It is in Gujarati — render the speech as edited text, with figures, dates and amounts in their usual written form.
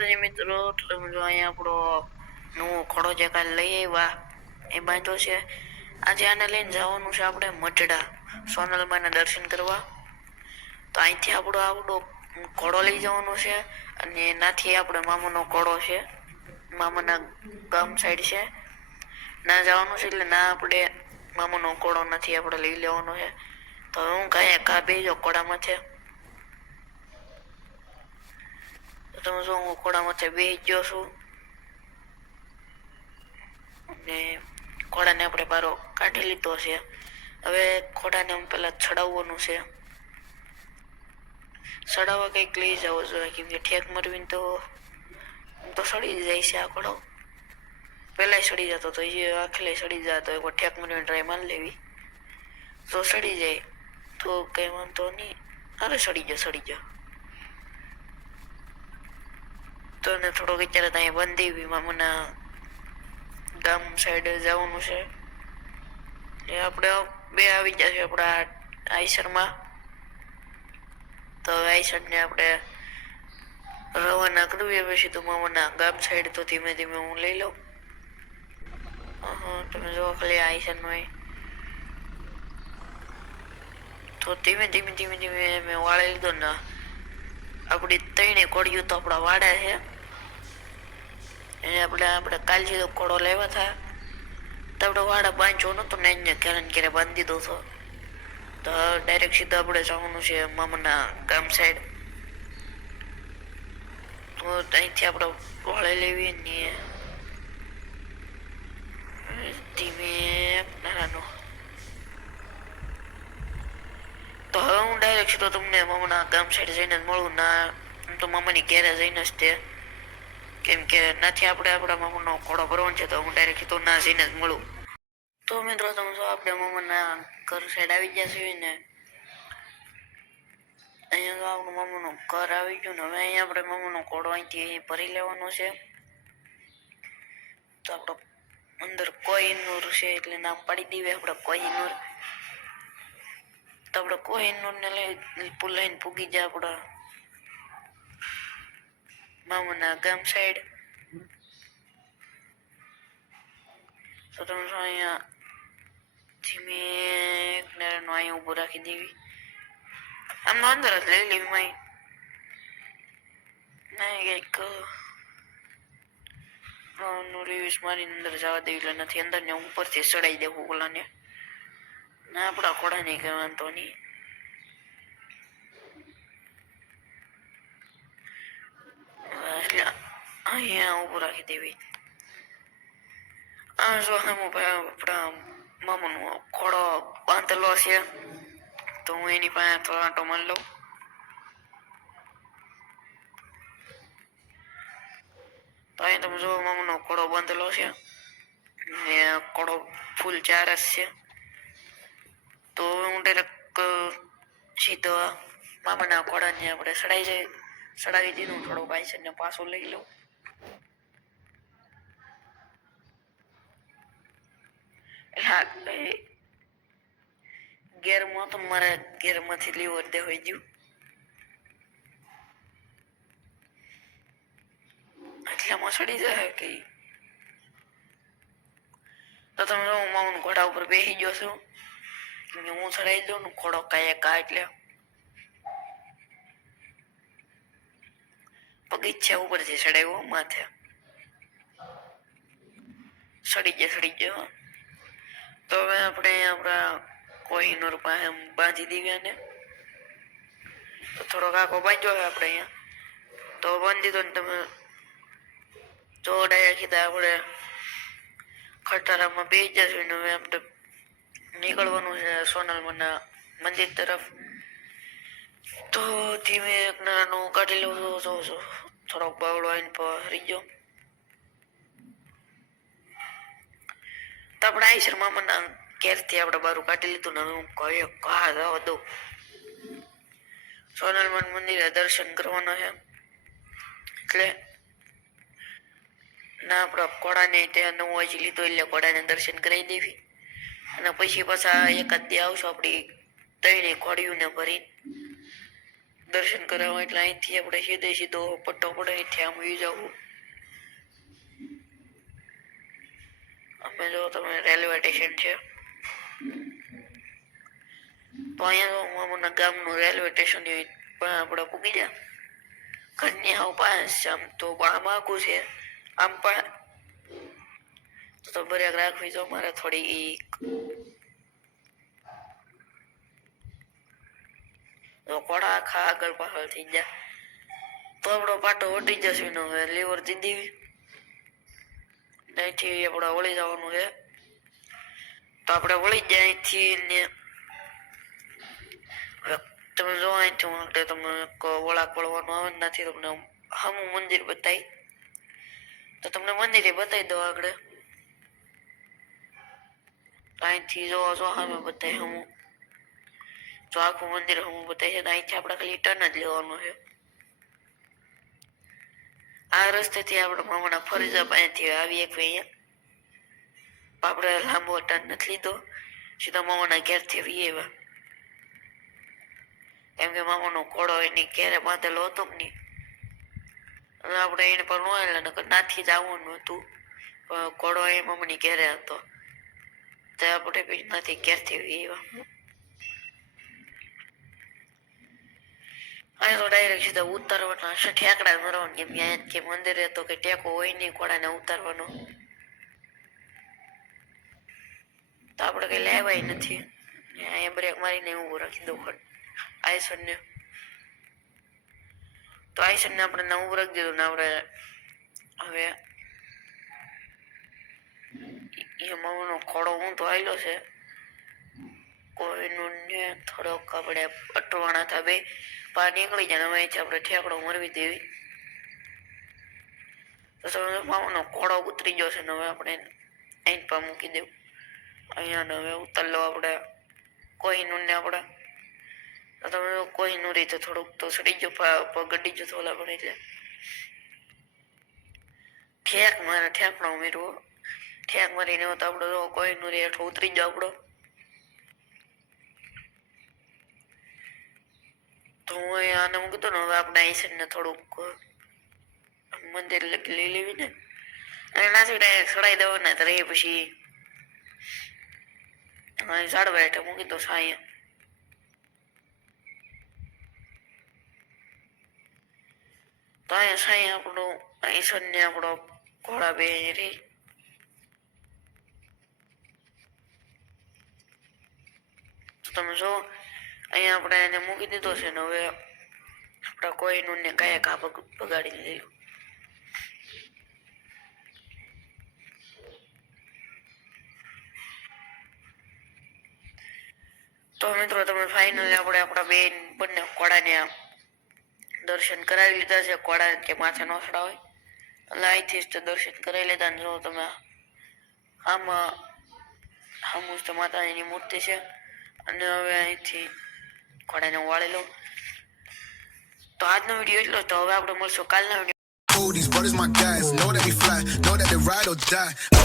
માતાજી મિત્રો, તમે જો અહીંયા આપણો નવો ઘોડો જે કાલે લઈ આવ્યા એ બાંધો છે. આજે આને લઈને જવાનું છે આપણે મઢડા સોનલમાના દર્શન કરવા. તો અહીંથી આપણો ઘોડો લઈ જવાનો છે અને એનાથી આપણે મામાનો ઘોડો છે, મામાના ગામ સાઈડ છે, ના જવાનું છે. એટલે ના આપણે મામાનો ઘોડો નથી આપણે લઈ લેવાનો છે. તો હું કાંઈ કા બેજો ઘોડામાં છે. તમે જો હું ઘોડામાંથી બેસી ગયો છું અને ઘોડાને આપણે બારો કાઢી લીધો છે. હવે ઘોડાને પેલા ચડાવવાનું છે. ચડાવવા કંઈક લઈ જવો જોઈએ, કેમ કે ઠેક મરવીને તો સડી જાય છે આ ઘોડો. પહેલાંય સડી જતો તો એ આખલે સડી જતો, એક ઠેક મરવીને ટ્રાય મારી લેવી તો સડી જાય તો કંઈ વાંધો નહીં. અરે સડી જાઓ તો એને થોડોક અત્યારે ત્યાં બંધી મામાના ગામ સાઈડ જવાનું છે. એ આપણે બે આવી ગયા છે આપણા આઈસરમાં. તો આઈસરને આપણે રવાના કરવી પછી તો મામાના ગામ સાઈડ તો ધીમે ધીમે હું લઈ લઉં. તમે જો ખાલી આઈસરનો તો ધીમે ધીમે મેં વાળી લીધો ને આપણી ત્રણે કોળીઓ તો આપણા વાડા છે. એને આપણે કાલથી તો ઘોડો લેવા હતા તો આપણે વાડા બાંધ્યો નતો ને એને ઘરે બાંધી દીધો હતો. તો ડાયરેક્ટ સીધા આપણે જવાનું છે મામાના ગામ સાઈડ. તો અહીંથી આપણે વાળી લેવી ને ધીમે નાનો. તો હવે હું ડાયરેક્ટ સીધો તમને મામાના ગામ સાઈડ જઈને જ મળું. ના તો મામાની ઘેરે જઈને જ તે, કેમ કે નથી આપણે આપણા મામાનો ઘોડો ભરવાનો છે. તો હું ડાયરેક્ટ તો ના જઈને જ મળું. તો મિત્રો તમે જો આપણે મામાના ઘર સાઈડ આવી ગયા છીએ ને, અહીંયા તો આપણું મામાનું ઘર આવી ગયું ને. હવે અહીંયા આપણે મામાનો ઘોડો અહીંથી ભરી લેવાનો છે. તો આપણો અંદર કોહિનૂર છે એટલે નામ પાડી દઈએ આપણે કોહિનૂર. તો આપણે કોહિનૂરને લઈને પૂગી જાય આપણા મામાના ગામ સાઈડ. તો તમે અહીંયા ધીમે અહીંયા ઊભું રાખી દેવી. આમ અંદર જ લઈ લેવી માઈ કંઈક રિવ્યુઝ મારીને અંદર જવા દેવી એટલે નથી. અંદર ને ઉપરથી ચડાવી દેવું ઓલાને ના આપણા ઘોડા નહીં કઈ વાંધો નહીં. એટલે અહીંયા ઊભું રાખી દેવી. જો આપણા મામાનો ઘોડો બાંધેલો છે તો હું એની પાસે થોડો આંટો મારી લઉં. તો અહીંયા તમે જો મામાનો ઘોડો બાંધેલો છે ને ઘોડો ફૂલ ચારસ છે. તો હું ડાયરેક્ટ સીધો મામાના ઘોડાને આપણે ચડાવી દીધું. થોડો ભાઈ પાછો લઈ લઉં. એટલે ગેરમાં તો મારે ગેરમાંથી લીવર દેવાઈ ગયું એટલામાં ચડી જાય કે. તો તમે જો હું મામાના ઘોડા ઉપર બેસી ગયો છું. હું ચડાવી દઉં ને ઘોડો કા એટલે પગીચ્છા ઉપરથી ચડાવ્યો માથે ચડી ગયો. તો હવે આપણે આપણા કોહિનૂર પાસે બાંધી દીધી ને. તો થોડોક આખો બાંધ્યો હોય આપણે અહીંયા તો બાંધી દીધો ને. તમે જોડાયા કીધા આપણે ખટારામાં બેસી જશું ને હવે આપણે નીકળવાનું છે સોનલમાના મંદિર તરફ. તો ધીમે એક નાનું કાઢી લઉં છું. થોડોક બાવળો આવીને હરી ગયો. તો આપણે આઈસર મામાના ઘેરથી આપણે બારું કાઢી લીધું ને. હું કહા જવા દઉં સોનલમાન મંદિરે દર્શન કરવાના છે. એટલે ના આપણા ઘોડાને ત્યાં નવું હજી લીધો એટલે ઘોડાને દર્શન કરાવી દેવી. અને પછી પાછા એકાદ દી આવશું આપણી ત્રણે ઘોડીઓને ભરીને દર્શન કરાવવા એટલે અહીંથી આપણે સીધો પટ્ટો પડે અહીંથી આમ વી જવું. અમે જો તમે રેલવે સ્ટેશન છે તો અહીંયા તો મામાના ગામનું રેલવે સ્ટેશન પણ આપણે પૂગી જાય. ઘરની આવું પાસ આમ તો આમ આખું છે આમ પણ તો બ્રેક રાખવી તો મારે થોડી કોડા આખા આગળ પાછળ થઈ જાય તો આપણો પાટો વટી જશે. નો હવે લીવર દીધી અહીંથી આપણે વળી જવાનું છે તો આપણે વળી જાય અહીંથી ને તમે જો અહીંથી માટે તમે વળાક વળવાનું આવે નથી તમને હમું મંદિર બતાવી તો તમને મંદિરે બતાવી દો આગળ. અહીંથી જો સામે બતાવી હમું જો આખું મંદિર હમું બતાવી છે તો અહીંથી આપણે ખાલી ટર્ન જ લેવાનું છે. આ રસ્તેથી આપણે મામાના ફરજા પાસેથી આવીએ કે અહીંયા આપણે લાંબો ટર્ન નથી લીધો સીધા મામાના ઘેરથી આવીએ એવા. કેમ કે મામાનો ઘોડો એની ઘેરે બાંધેલો હતો કે નહીં એટલે આપણે એને પર નો આવેલા નાથી જ આવવાનું હતું ઘોડો એ મામાની ઘેરે હતો તો આપણે પછી નાથી ઘેરથી આવીએ એવા. અહીંયા તો ડાયરેક્ટ સીધા ઉતારવાના હશે ઠેકડા મારવાનું કેમ કે અહીંયા કે મંદિરે તો કે ટેકો હોય નહીં ઘોડાને ઉતારવાનો તો આપણે કઈ લેવાય નથી. અહીંયા બ્રેક મારીને ઊભું રાખી દઉં આઈસરને તો આઈસરને આપણે ઊભું રાખી દીધું ને આપણે હવે એ મામાનો ખોડો હું તો આવેલો છે કોઈનું ને થોડોક આપણે અટવાણા હતા બે બહાર નીકળી જાય હવે અહીંથી આપણે ઠેકડો મરવી દેવી તો મામાનો ખોડો ઉતરી ગયો છે ને હવે આપણે અહીં પા મૂકી દેવું. અહીંયા ને હવે ઉતાર લો આપણે કોઈનું ને આપણે તો તમે કોઈનું રીતે થોડુંક તો સડી ગયો ગડી ગયો થોડા પણ એટલે ઠેક મારે ઠેકણો મેળવો ઠેક મારીને તો આપણો કોઈનું રે હેઠો ઉતરી જાવ આપણો. તો હું આને મૂકી દઉં ને હવે આપણે આઈસને થોડુંક મંદિર લઈ લેવી ને એનાથી ડાયરેક્ટ સડાઈ દેવાના તો રે પછી ઝાડવા હેઠે મૂકી દો સાયા. તો અહીંયા સાંઈ આપણું આઈસને આપણો ઘોડા બે રહી તો તમે જો અહીંયા આપણે એને મૂકી દીધો છે ને હવે આપણા કોઈનું ને કયા કા બગાડી લીધું. તો મિત્રો તમે ફાઇનલી આપણે આપણા બેન બંને ઘોડાને દર્શન કરાવી લીધા છે. ઘોડા કે માથે નો ચડા હોય એટલે અહીંથી જ દર્શન કરાવી લીધા ને જો તમે આમાં હામુસ્ત માતાજીની મૂર્તિ છે અને હવે અહીંથી ઘોડાને વાળી લો. તો આજનો વિડીયો એટલો તો હવે આપણે મળશું કાલના video. These brothers my guys, know that we fly, know that they ride or die.